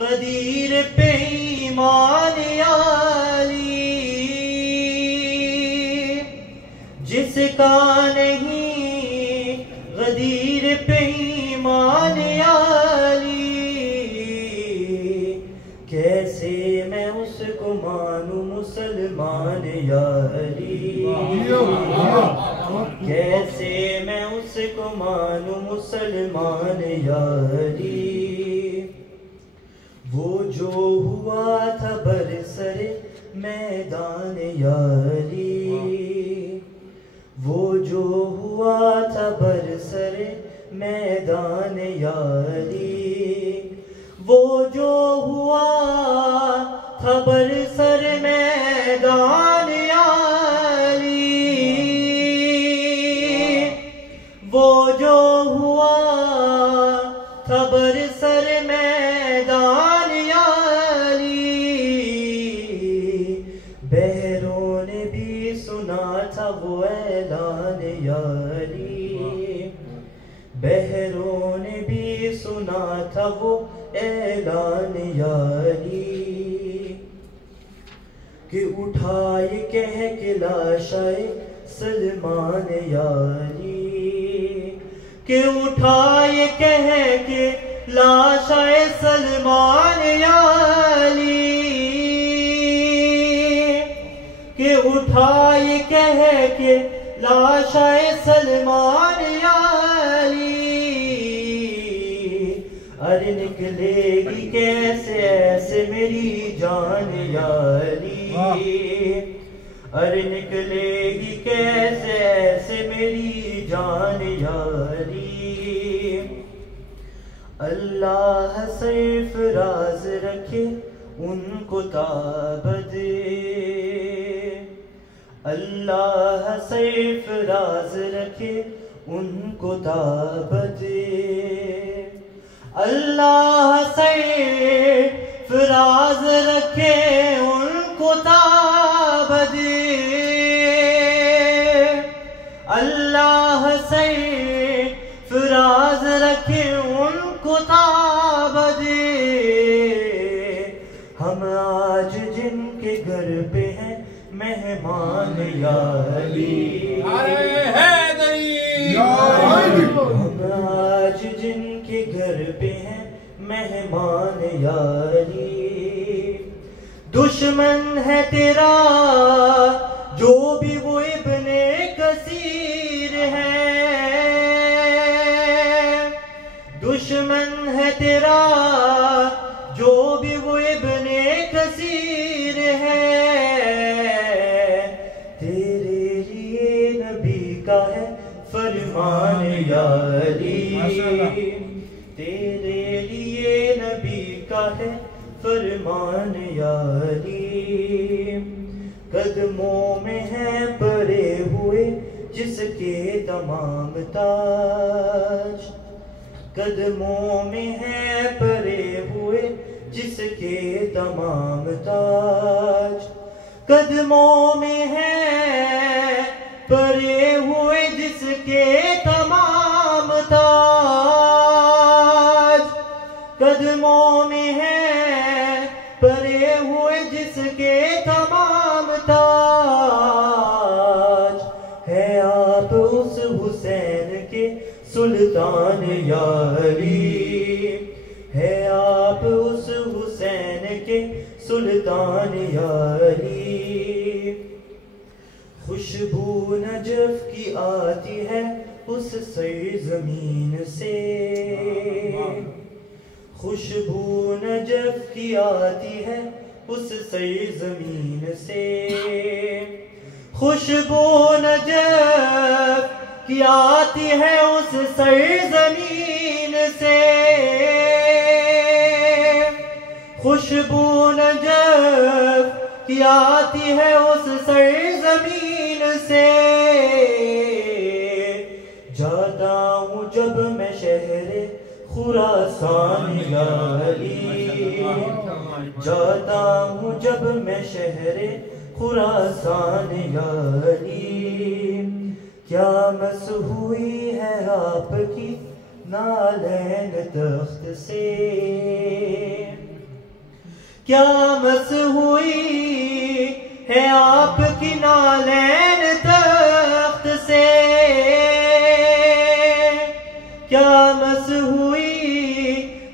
गदीर पे ईमान आली, जिसका नहीं गदीर पे ईमान आली, कैसे मैं उसको मानूं मुसलमान यारी, कैसे मैं उसको मानूं मुसलमान यारी। वो जो हुआ था बरसरे मैदान यारी, वो जो हुआ था बरसरे मैदान यारी, वो जो हुआ था बरसरे मैदान यारी, वो जो हुआ था बरसरे मैदान यारी। बहरों ने भी सुना था वो ऐलान यारी, बहरों ने भी सुना था वो ऐलान यारी, कि उठाए कह के लाशाए सलमान यारी, कि उठाए कह के लाशाए सलमान यारी, कि उठाए कह के लाशाए सलमान यारी। अरे निकलेगी कैसे ऐसे मेरी जान यारी, अरे निकलेगी कैसे ऐसे मेरी जान यारी। अल्लाह सिर्फ राज रखे उनको ताबद, अल्लाह सिर्फ राज रखे उनको ताबद, अल्लाह सिर्फ राज रखे उनको ताबद, अल्लाह सिर्फ राज रखे उनको ताबद। हम आज जिनके घर पे हैं मेहमान यारी, हम आज जिनके घर पे हैं मेहमान यारी। दुश्मन है तेरा जो भी वो इब्ने कसीर है, दुश्मन है तेरा जो भी वो इब्ने कसीर है। तेरे लिए नबी का है फरमान यारी, तेरे लिए नबी का है फरमान यारी। कदमों में है परे हुए जिसके तमाम ताज, कदमों में है परे हुए जिसके तमाम ताज, कदमों में है परे हुए जिसके तमाम ताज, कदमों में है परे हुए जिसके तमाम ताज। है आप उस हुसैन के सुल्तान यारी, है आप उस हुसैन के सुल्तान यारी। खुशबू नजफ की आती है उस सरजमीन से, खुशबू नजफ की आती है उस सरजमीन से, खुशबू नजफ की आती है उस सरजमीन से, खुशबू नजफ की आती है उस सरजमीन से। जाता हूँ जब मैं शहरे खुरासान यारी, जाता हूँ जब मैं शहरे खुरासान यारी। क्या मस हुई है आपकी नालैन तख्त से, क्या मस हुई है आपकी नालैन तख्त से, क्या मस हुई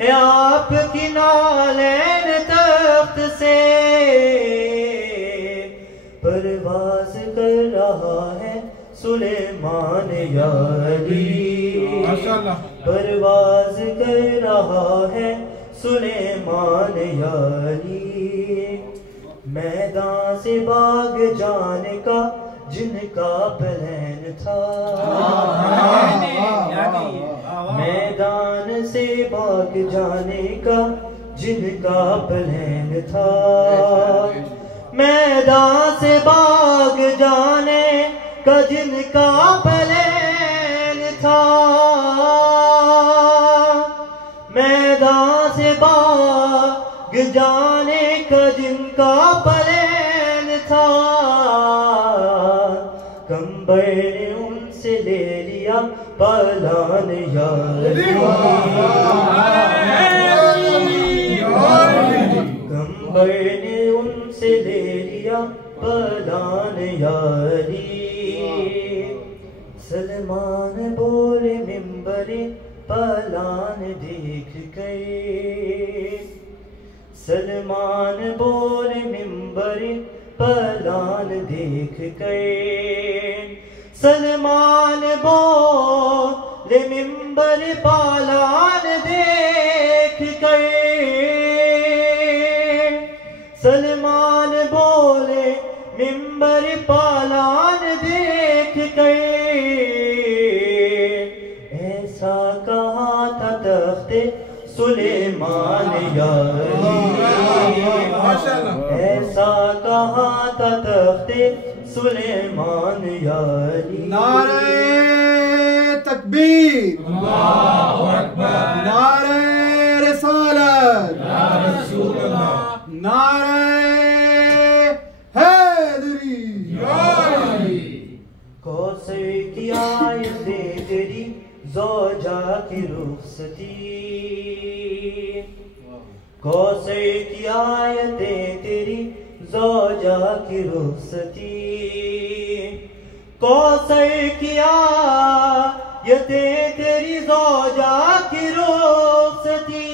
है आपकी नालैन तख्त से। परवाज़ कर रहा है सुलेमान या अली, परवाज़ कर रहा है सुलेमान या अली। मैदान से भाग जाने का जिनका प्लान था, मैदान से भाग जाने का जिनका प्लान था, मैदान से भाग जाने का जिनका प्लान था, मैदान से भाग जाने का जिनका प्लान था। कंबर ने उनसे ले लिया पलान या कंबर ने उनसे ले लिया पलान या सलमान बोले मिंबरे पलान देख कर, सलमान बोले मिंबरे पलान देख कर, सलमान बोले मिंबर पलान देख कर, सलमान बोले मिंबर पलान देख कर। ऐसा कहा था तख्ते सुलेमान या ऐसा कहा था तख्ते सुलेमान या नारे तकबीर, नारे रिसालत, नारे हैदरी। कौसर की आयतें तेरी ज़ौजा की रुखसती, कौसर की आयतें तेरी ज़ौजा की रुखसती, कौसर की आयतें तेरी ज़ौजा की रुखसती,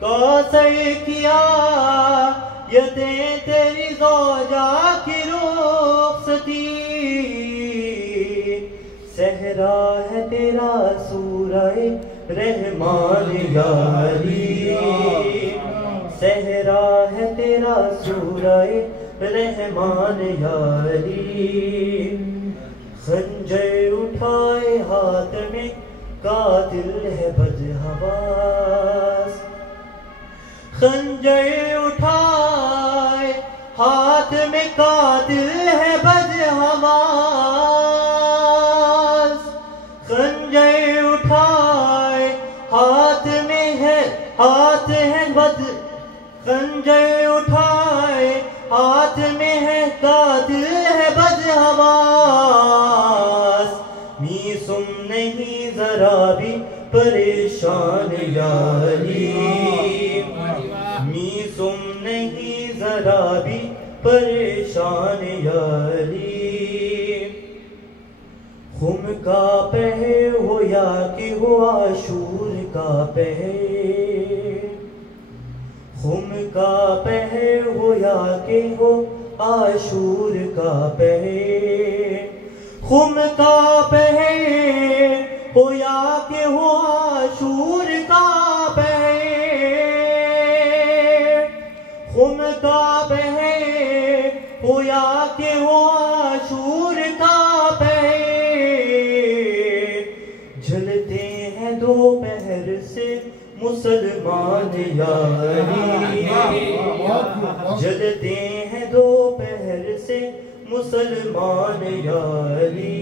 कौसर की आयतें तेरी ज़ौजा की रुखसती। सहरा है तेरा सूरह रहमान या अली, सहरा है तेरा सूरह रहमान या अली। खंजर उठाए हाथ में कातिल है बदहवास, खंजर उठाए हाथ में कातिल है बदहवास, खंजर उठाए हाथ है बद, खंजर उठाए हाथ में है कातिल है बदहवास। मीसुम नहीं जरा भी परेशान या अली, मीसुम नहीं जरा भी परेशान या अली। खुम का पहर हो या कि हो आशूर का पहर, खुम का पहर हो या कि हो आशूर का पहर, खुम का पहर हो या कि हो आशूर का पहर, खुम का पहर हो या कि हो आशूर का पहर। जलते हैं दोपहर से मुसलमान या अली, जलते हैं दोपहर से मुसलमान या अली।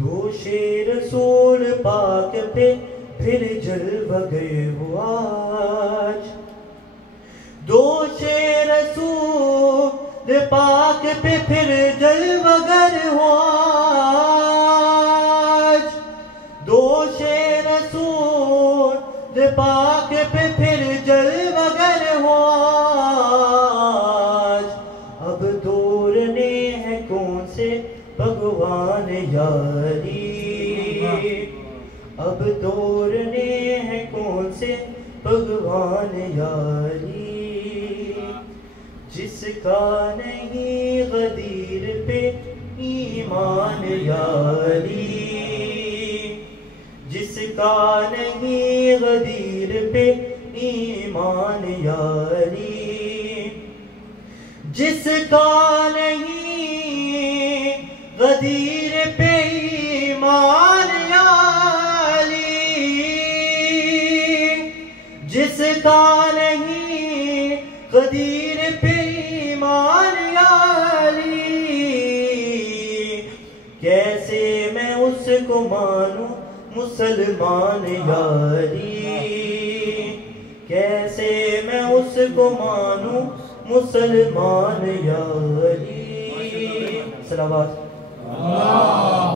दो शेर रसूल पाक पे फिर जलवा गए हो आज, दो शेर रसूल पाक पे फिर जलवगर हो आज, दो शेर रसूल खुद पाक पे फिर जलवगर हो आज। अब तोड़ने हैं कौन से भगवान यारी, अब तोड़ने हैं कौन से भगवान यारी। जिसका नहीं गदीर पे ईमान यारी, जिसका नहीं गदीर पे ईमान यारी, जिसका नहीं गदीर पे ईमान यारी, जिसका नहीं गदीर पे ईमान यारी। कैसे मैं उसको मानूं मुसलमान यारी, कैसे मैं उसको मानूं मुसलमान यारी। सलावत।